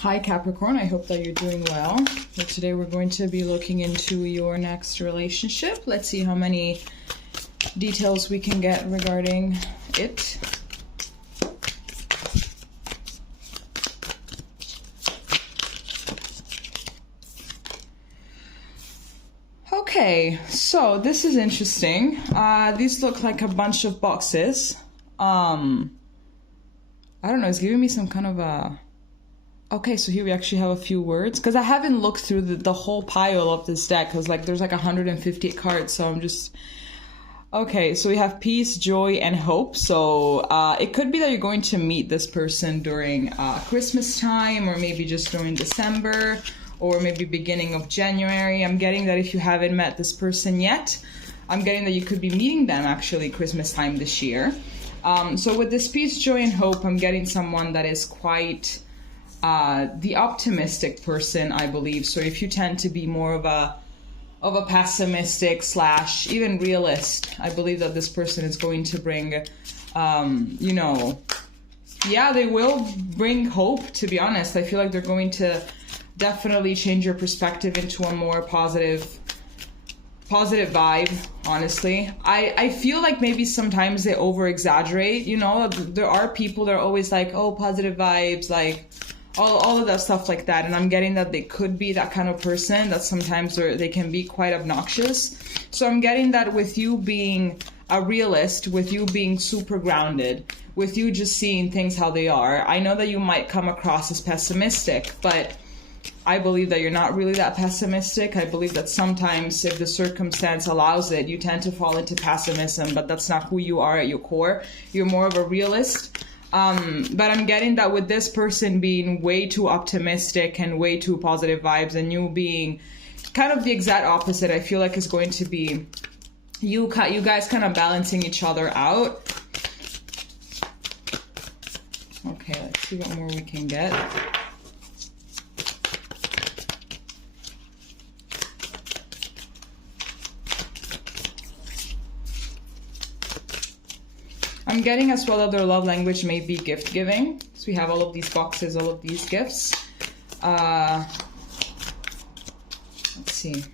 Hi Capricorn, I hope that you're doing well. So today we're going to be looking into your next relationship. Let's see how many details we can get regarding it. Okay, so this is interesting. These look like a bunch of boxes. I don't know, it's giving me some kind of a... Okay, so here we actually have a few words, because I haven't looked through the whole pile of this deck, because like there's like 150 cards, so I'm just... Okay, so we have peace, joy, and hope. So it could be that you're going to meet this person during Christmas time, or maybe just during December, or maybe beginning of January. I'm getting that if you haven't met this person yet, I'm getting that you could be meeting them actually Christmas time this year. So with this peace, joy, and hope, I'm getting someone that is quite... the optimistic person, I believe. So if you tend to be more of a pessimistic / even realist, I believe that this person is going to bring, you know, yeah, they will bring hope, to be honest. I feel like they're going to definitely change your perspective into a more positive vibe, honestly. I feel like maybe sometimes they over exaggerate, you know. There are people that are always like, oh, positive vibes, like all of that stuff like that, and I'm getting that they could be that kind of person, that sometimes they can be quite obnoxious. So I'm getting that with you being a realist, with you being super grounded, with you just seeing things how they are. I know that you might come across as pessimistic, but I believe that you're not really that pessimistic. I believe that sometimes, if the circumstance allows it, you tend to fall into pessimism, but that's not who you are at your core. You're more of a realist. But I'm getting that with this person being way too optimistic and way too positive vibes, and you being kind of the exact opposite, I feel like is going to be you guys kind of balancing each other out. Okay, let's see what more we can get. I'm getting as well that their love language may be gift giving. So we have all of these boxes, all of these gifts. Let's see.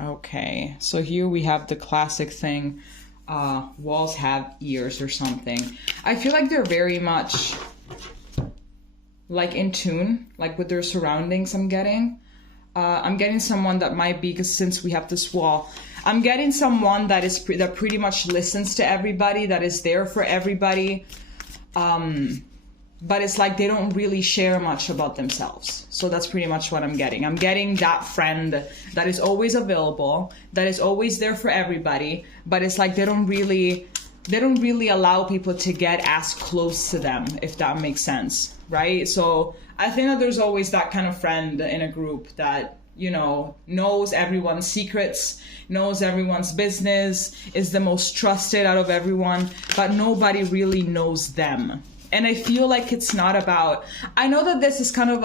Okay, so here we have the classic thing. Walls have ears or something. I feel like they're very much... like in tune, like with their surroundings. I'm getting someone that might be, because since we have this wall, I'm getting someone that is that pretty much listens to everybody, that is there for everybody, but it's like they don't really share much about themselves. So that's pretty much what I'm getting. I'm getting that friend that is always available, that is always there for everybody, but it's like they don't really allow people to get as close to them, if that makes sense, right? So I think that there's always that kind of friend in a group that, you know, knows everyone's secrets, knows everyone's business, is the most trusted out of everyone, but nobody really knows them. And I feel like it's not about... I know that this is kind of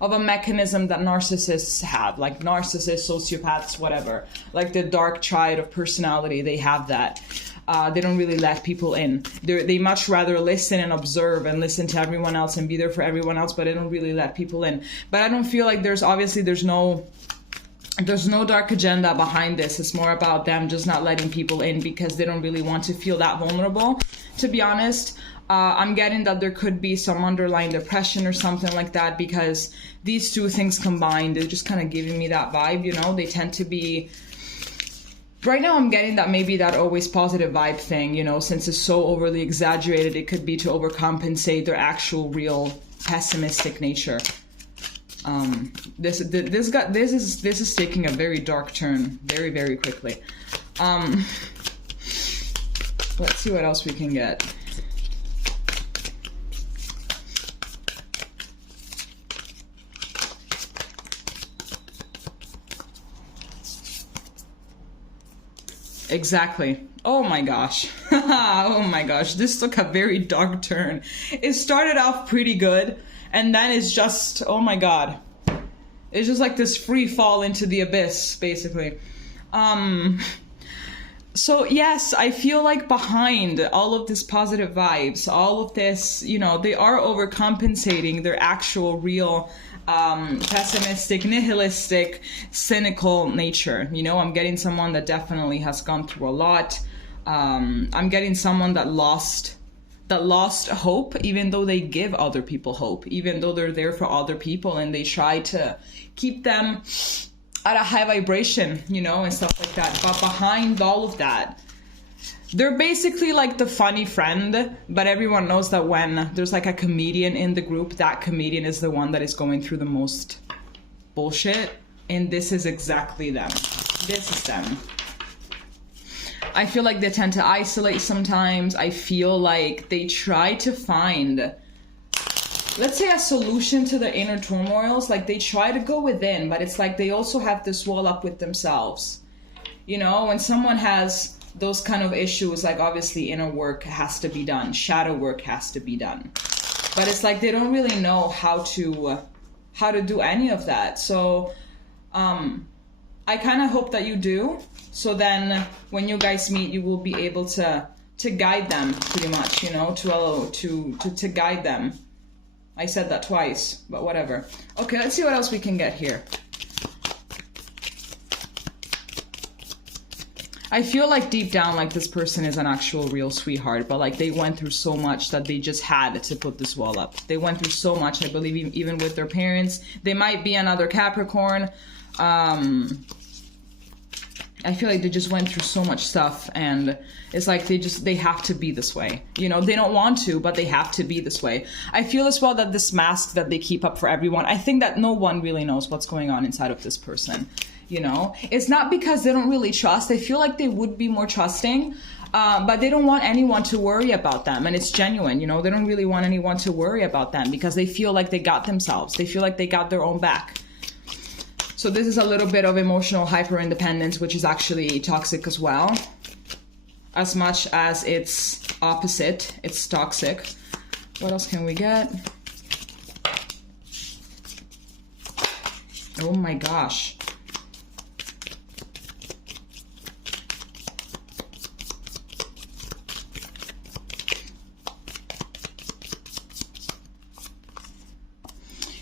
a mechanism that narcissists have, like narcissists, sociopaths, whatever, like the dark triad of personality, they have that. They don't really let people in. They much rather listen and observe and listen to everyone else and be there for everyone else, but they don't really let people in. But I don't feel like there's no dark agenda behind this. It's more about them just not letting people in because they don't really want to feel that vulnerable, to be honest. I'm getting that there could be some underlying depression or something like that, because these two things combined, they're just kind of giving me that vibe, you know? They tend to be... Right now I'm getting that maybe that always positive vibe thing, you know, since it's so overly exaggerated, it could be to overcompensate their actual real pessimistic nature. This is taking a very dark turn very, very quickly. Let's see what else we can get. Exactly. Oh my gosh. Oh my gosh. This took a very dark turn. It started off pretty good, and then it's just, oh my god. It's just like this free fall into the abyss, basically. So yes, I feel like behind all of this positive vibes, all of this, you know, they are overcompensating their actual real pessimistic, nihilistic, cynical nature. You know, I'm getting someone that definitely has gone through a lot. I'm getting someone that lost hope, even though they give other people hope, even though they're there for other people and they try to keep them at a high vibration, you know, and stuff like that. But behind all of that, they're basically like the funny friend, but everyone knows that when there's like a comedian in the group, that comedian is the one that is going through the most bullshit. And this is exactly them. This is them. I feel like they tend to isolate sometimes. I feel like they try to find, let's say, a solution to the inner turmoils. Like they try to go within, but it's like they also have this wall up with themselves. You know, when someone has those kind of issues, like obviously inner work has to be done, shadow work has to be done. But it's like they don't really know how to do any of that. So I kind of hope that you do. So then when you guys meet, you will be able to guide them pretty much, you know, to guide them. I said that twice, but whatever. Okay, let's see what else we can get here. I feel like deep down, like this person is an actual real sweetheart, but like they went through so much that they just had to put this wall up. They went through so much, I believe, even with their parents. They might be another Capricorn. I feel like they just went through so much stuff, and it's like they have to be this way. You know, they don't want to, but they have to be this way. I feel as well that this mask that they keep up for everyone, I think that no one really knows what's going on inside of this person. You know, it's not because they don't really trust. I feel like they would be more trusting, but they don't want anyone to worry about them. And it's genuine, you know, they don't really want anyone to worry about them because they feel like they got themselves. They feel like they got their own back. So this is a little bit of emotional hyper-independence, which is actually toxic as well. As much as it's opposite, it's toxic. What else can we get? Oh my gosh.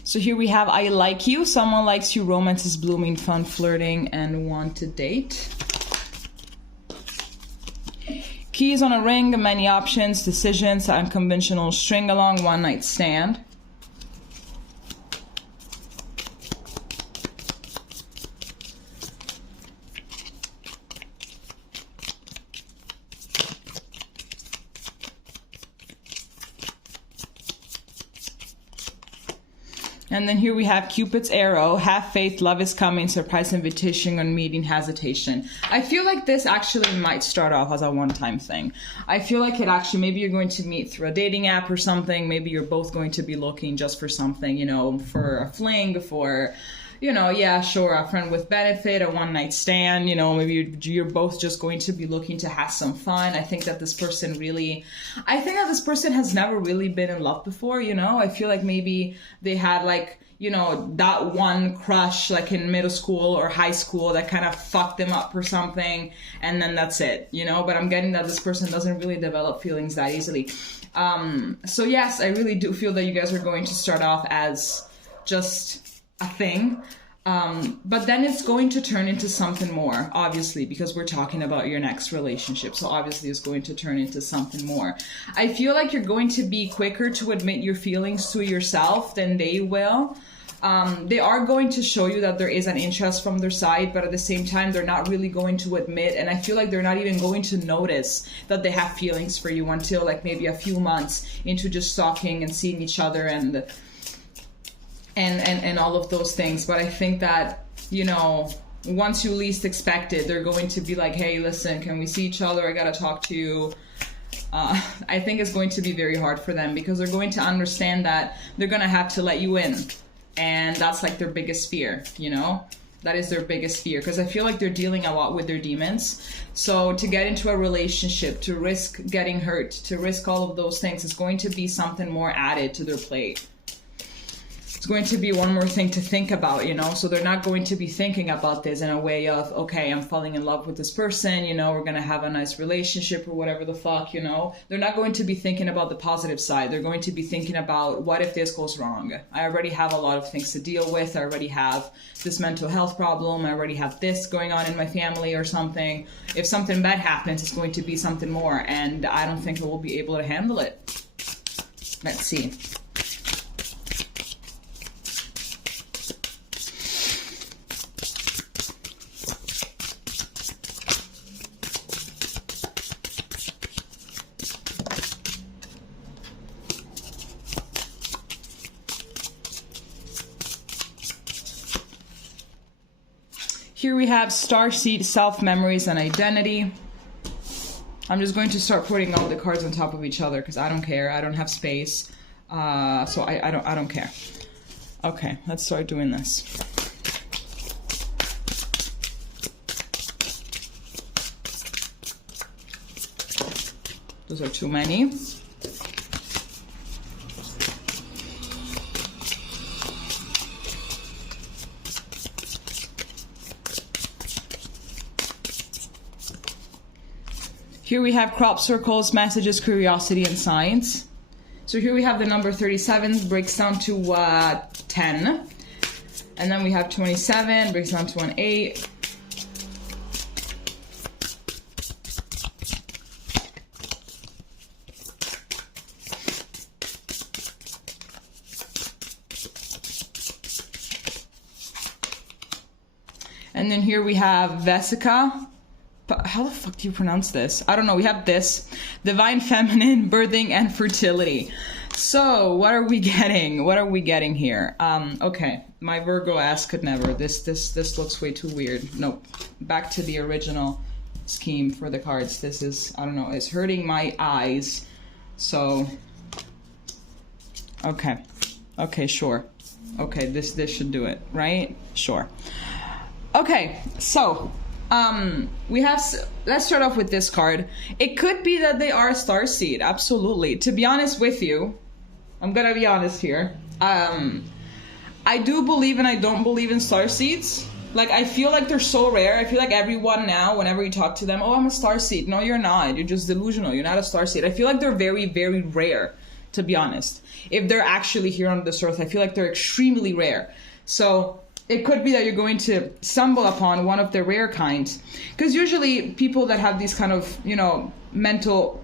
So here we have, I like you, someone likes you, romance is blooming, fun, flirting, and want to date. Keys on a ring, many options, decisions, unconventional, string along, one night stand. And then here we have Cupid's arrow, have faith, love is coming, surprise invitation on meeting, hesitation. I feel like this actually might start off as a one-time thing. I feel like it actually, maybe you're going to meet through a dating app or something. Maybe you're both going to be looking just for something, you know, for a fling, for, you know, yeah, sure, a friend with benefit, a one-night stand, you know, maybe you're both just going to be looking to have some fun. I think that this person has never really been in love before, you know. I feel like maybe they had like, you know, that one crush like in middle school or high school that kind of fucked them up or something, and then that's it, you know. But I'm getting that this person doesn't really develop feelings that easily. So yes, I really do feel that you guys are going to start off as just a thing, but then it's going to turn into something more, obviously, because we're talking about your next relationship. So obviously it's going to turn into something more. I feel like you're going to be quicker to admit your feelings to yourself than they will. They are going to show you that there is an interest from their side, but at the same time, they're not really going to admit, and I feel like they're not even going to notice that they have feelings for you until like maybe a few months into just talking and seeing each other and all of those things. But I think that, you know, once you least expect it, they're going to be like, hey, listen, can we see each other? I gotta talk to you. I think it's going to be very hard for them because they're going to understand that they're gonna have to let you in. And that's like their biggest fear, you know? That is their biggest fear, because I feel like they're dealing a lot with their demons. So to get into a relationship, to risk getting hurt, to risk all of those things, is going to be something more added to their plate. it's going to be one more thing to think about, you know? So they're not going to be thinking about this in a way of, okay, I'm falling in love with this person, you know, we're going to have a nice relationship or whatever the fuck, you know? They're not going to be thinking about the positive side. They're going to be thinking about, what if this goes wrong? I already have a lot of things to deal with. I already have this mental health problem. I already have this going on in my family or something. If something bad happens, it's going to be something more, and I don't think I will be able to handle it. Let's see. Here we have starseed, self-memories, and identity. I'm just going to start putting all the cards on top of each other because I don't care. I don't have space, so I don't care. Okay, let's start doing this. Those are too many. Here we have crop circles, messages, curiosity, and signs. So here we have the number 37, breaks down to 10. And then we have 27, breaks down to an 8. And then here we have Vesica. But how the fuck do you pronounce this? I don't know. We have this. Divine Feminine, birthing, and fertility. So what are we getting? What are we getting here? Okay. My Virgo ass could never. This looks way too weird. Nope. Back to the original scheme for the cards. This is, I don't know, it's hurting my eyes. So, okay. Okay, sure. Okay, this should do it, right? Sure. Okay, so... let's start off with this card. It could be that they are a starseed, absolutely. To be honest with you, I'm gonna be honest here. I do believe and I don't believe in starseeds. Like, I feel like they're so rare. I feel like everyone now, whenever you talk to them, oh, I'm a starseed. No, you're not. You're just delusional. You're not a starseed. I feel like they're very, very rare, to be honest. If they're actually here on this earth, I feel like they're extremely rare. So... it could be that you're going to stumble upon one of the rare kinds. Because usually people that have these kind of, you know, mental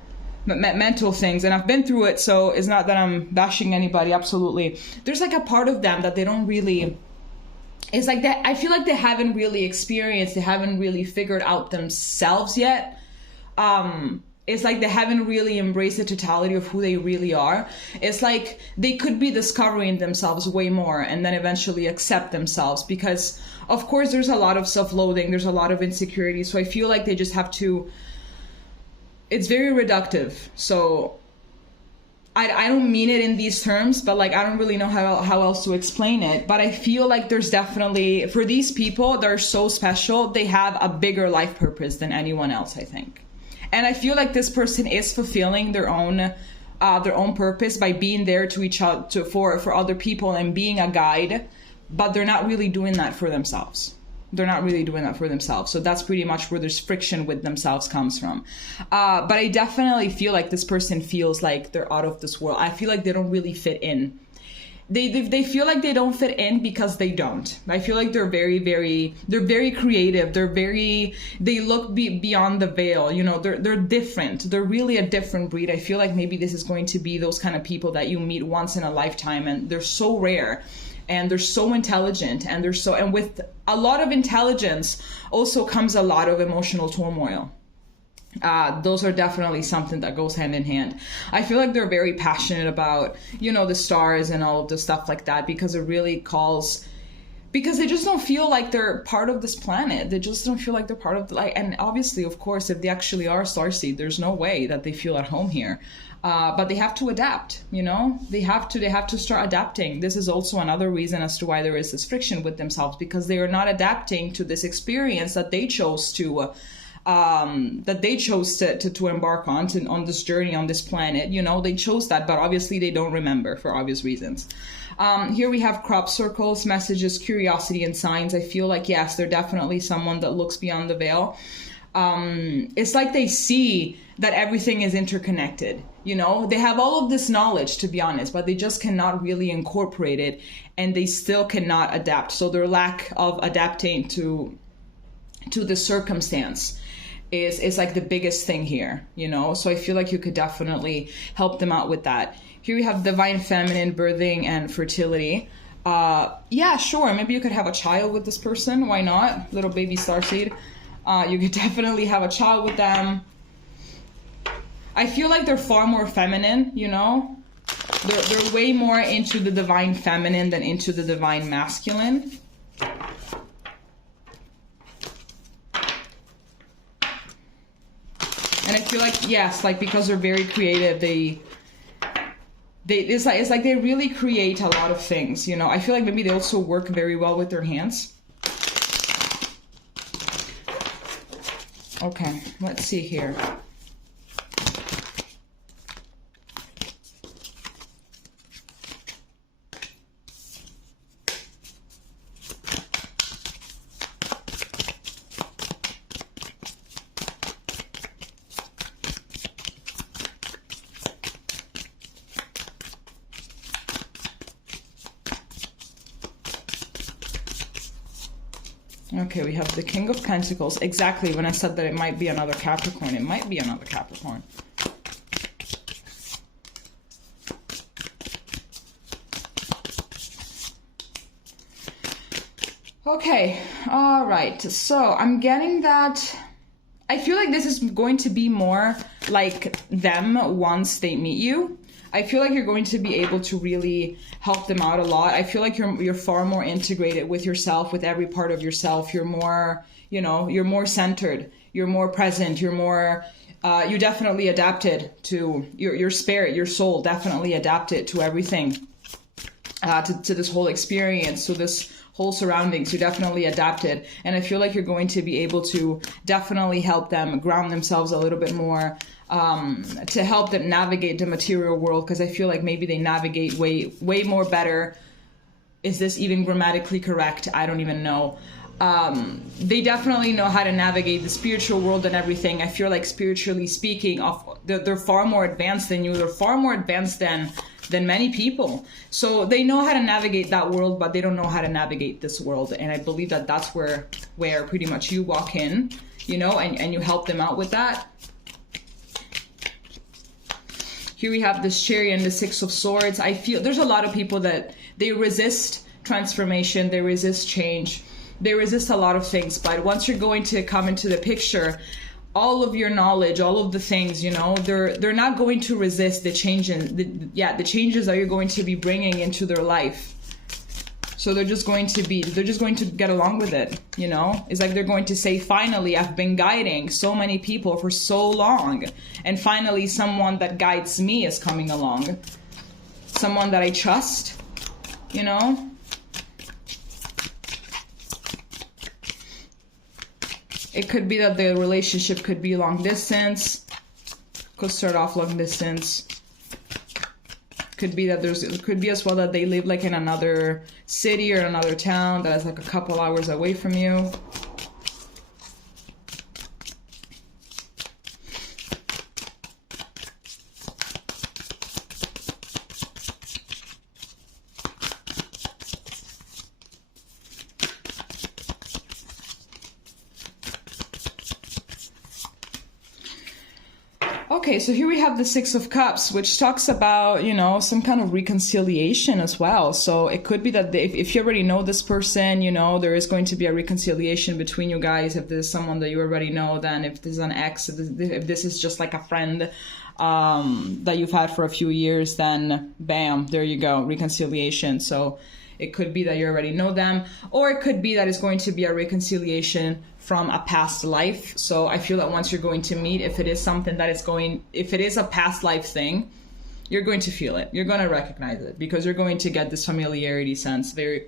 things, and I've been through it, so it's not that I'm bashing anybody, absolutely. There's like a part of them that they don't really... it's like that. I feel like they haven't really experienced, they haven't really figured out themselves yet. It's like they haven't really embraced the totality of who they really are. It's like they could be discovering themselves way more and then eventually accept themselves, because of course there's a lot of self-loathing, there's a lot of insecurity. So I feel like they just have to, it's very reductive. So I don't mean it in these terms, but like, I don't really know how else to explain it. But I feel like there's definitely, for these people, they're so special. They have a bigger life purpose than anyone else, I think. And I feel like this person is fulfilling their own purpose by being there to each other, for other people and being a guide, but they're not really doing that for themselves. They're not really doing that for themselves. So that's pretty much where there's friction with themselves comes from. But I definitely feel like this person feels like they're out of this world. I feel like they don't really fit in. They feel like they don't fit in because they don't. I feel like they're very creative. They look beyond the veil. You know, they're different. They're really a different breed. I feel like maybe this is going to be those kind of people that you meet once in a lifetime, and they're so rare, and they're so intelligent, and and with a lot of intelligence also comes a lot of emotional turmoil. Those are definitely something that goes hand in hand. I feel like they're very passionate about, you know, the stars and all of the stuff like that, because it really calls, because they just don't feel like they're part of this planet. They just don't feel like they're part of the, like, and obviously, of course, if they actually are starseed, there's no way that they feel at home here. But they have to adapt, you know, they have to start adapting. This is also another reason as to why there is this friction with themselves, because they are not adapting to this experience that they chose to that they chose to embark on this journey, on this planet. You know, they chose that, but obviously they don't remember for obvious reasons. Here we have crop circles, messages, curiosity, and signs. I feel like, yes, they're definitely someone that looks beyond the veil. It's like they see that everything is interconnected. You know, they have all of this knowledge, to be honest, but they just cannot really incorporate it, and they still cannot adapt. So their lack of adapting to the circumstance is like the biggest thing here, you know? So I feel like you could definitely help them out with that. Here we have divine feminine, birthing, and fertility. Yeah, sure. Maybe you could have a child with this person. Why not? Little baby starseed. You could definitely have a child with them. I feel like they're far more feminine, you know? They're way more into the divine feminine than into the divine masculine. And I feel like, yes, like because they're very creative, it's like they really create a lot of things, you know. I feel like maybe they also work very well with their hands. Okay, let's see here. Okay, we have the King of Pentacles. Exactly, when I said that it might be another Capricorn, it might be another Capricorn. Okay, all right. So I'm getting that. I feel like this is going to be more like them once they meet you. I feel like you're going to be able to really help them out a lot. I feel like you're far more integrated with yourself, with every part of yourself. You're more, you know, you're more centered. You're more present. You're more, you definitely adapted to your spirit, your soul definitely adapted to everything, to this whole experience, to this whole surroundings. You definitely adapted. And I feel like you're going to be able to definitely help them ground themselves a little bit more, to help them navigate the material world, because I feel like maybe they navigate way more better. Is this even grammatically correct? I don't even know. They definitely know how to navigate the spiritual world and everything. I feel like spiritually speaking, they're far more advanced than you. They're far more advanced than many people. So they know how to navigate that world, but they don't know how to navigate this world. And I believe that that's where pretty much you walk in, you know, and you help them out with that. Here we have this Chariot and the Six of Swords. I feel there's a lot of people that they resist transformation, they resist change, they resist a lot of things. But once you're going to come into the picture, all of your knowledge, all of the things, you know, they're not going to resist the changes. The changes that you're going to be bringing into their life. So they're just going to get along with it, you know? It's like they're going to say, finally, I've been guiding so many people for so long. And finally, someone that guides me is coming along. Someone that I trust, you know? It could be that the relationship could be long distance. Could start off long distance. Could be that it could be as well that they live like in another city or another town that is like a couple hours away from you. Okay, so here we have the Six of Cups, which talks about, you know, some kind of reconciliation as well. So it could be that if you already know this person, you know, there is going to be a reconciliation between you guys. If there's someone that you already know, then if this is an ex, if this is just like a friend that you've had for a few years, then bam, there you go, reconciliation. So it could be that you already know them, or it could be that it's going to be a reconciliation from a past life. So I feel that once you're going to meet, if it is something that if it is a past life thing, you're going to feel it. You're going to recognize it because you're going to get this familiarity sense very,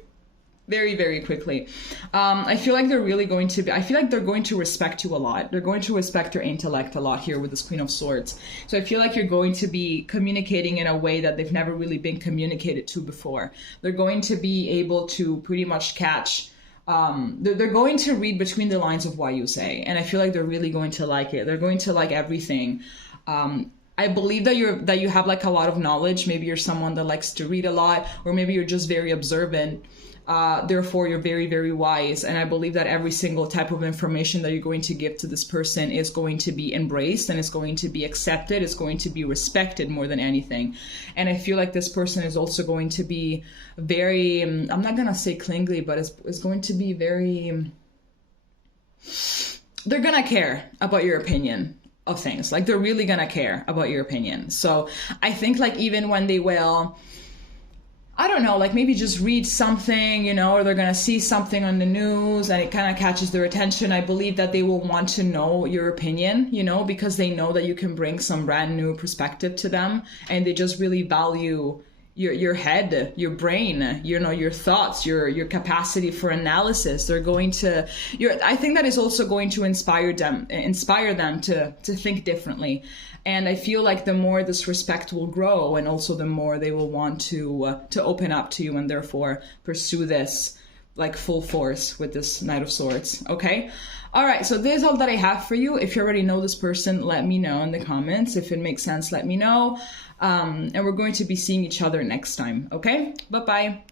very, very quickly. I feel like they're really going to be, I feel like they're going to respect you a lot. They're going to respect your intellect a lot here with this Queen of Swords. So I feel like you're going to be communicating in a way that they've never really been communicated to before. They're going to be able to pretty much catch, they're going to read between the lines of what you say. And I feel like they're really going to like it. They're going to like everything. I believe that you have like a lot of knowledge. Maybe you're someone that likes to read a lot, or maybe you're just very observant. Therefore, you're very, very wise. And I believe that every single type of information that you're going to give to this person is going to be embraced, and it's going to be accepted. It's going to be respected more than anything. And I feel like this person is also going to be very, I'm not going to say clingy, but it's going to be very, they're going to care about your opinion of things. Like, they're really going to care about your opinion. So I think like even when they will, I don't know, like maybe just read something, you know, or they're going to see something on the news and it kind of catches their attention. I believe that they will want to know your opinion, you know, because they know that you can bring some brand new perspective to them, and they just really value your head, your brain, you know, your thoughts, your capacity for analysis. They're going to, I think that is also going to inspire them to think differently. And I feel like the more this respect will grow, and also the more they will want to open up to you, and therefore pursue this like full force with this Knight of Swords. Okay. All right. So this is all that I have for you. If you already know this person, let me know in the comments. If it makes sense, let me know. And we're going to be seeing each other next time. Okay. Bye-bye.